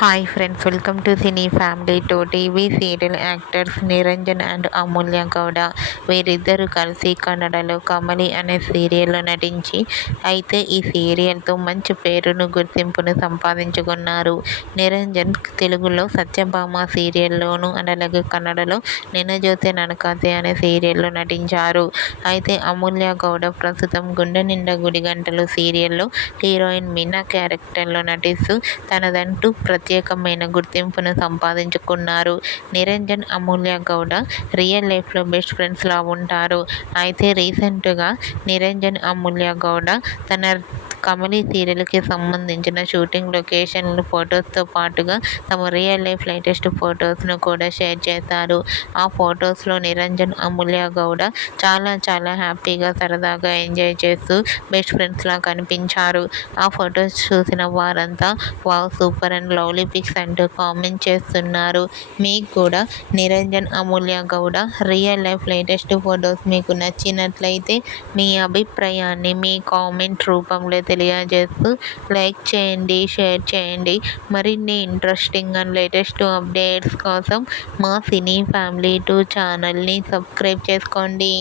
Hi friends, welcome to cine family two. TV serial actors Niranjan and Amulya Gowda వీరిద్దరూ కలిసి కన్నడలో కమలి అనే సీరియల్లో నటించి అయితే ఈ సీరియల్తో మంచి పేరును గుర్తింపును సంపాదించుకున్నారు. నిరంజన్ తెలుగులో సత్యభామ సీరియల్లోనూ అలాగే కన్నడలో నినజోతే ననకాతే అనే సీరియల్లో నటించారు. అయితే అమూల్య గౌడ ప్రస్తుతం గుండె నిండా గుడిగంటలు సీరియల్లో హీరోయిన్ మీనా క్యారెక్టర్లో నటిస్తూ తనదంటూ ప్రత్యేకమైన గుర్తింపును సంపాదించుకున్నారు. నిరంజన్, అమూల్య గౌడ రియల్ లైఫ్లో బెస్ట్ ఫ్రెండ్స్లా ఉంటారు. అయితే రీసెంట్గా నిరంజన్, అమూల్య గౌడ తన కమలి సీరియల్కి సంబంధించిన షూటింగ్ లొకేషన్లు ఫొటోస్తో పాటుగా తమ రియల్ లైఫ్ లేటెస్ట్ ఫొటోస్ను కూడా షేర్ చేశారు. ఆ ఫొటోస్లో నిరంజన్, అమూల్య గౌడ చాలా హ్యాపీగా సరదాగా ఎంజాయ్ చేస్తూ బెస్ట్ ఫ్రెండ్స్లా కనిపించారు. ఆ ఫొటోస్ చూసిన వారంతా wow super and lovely pics అంటూ కామెంట్ చేస్తున్నారు. మీకు కూడా Niranjan, Amulya Gowda real life latest photos మీకు నచ్చినట్లయితే మీ అభిప్రాయాన్ని మీ కామెంట్ రూపంలో తెలియజేస్తూ లైక్ చేయండి, షేర్ చేయండి. మరిన్ని ఇంట్రెస్టింగ్ అండ్ లేటెస్ట్ అప్డేట్స్ కోసం మా సినీ ఫ్యామిలీ 2 ఛానల్ని సబ్స్క్రైబ్ చేసుకోండి.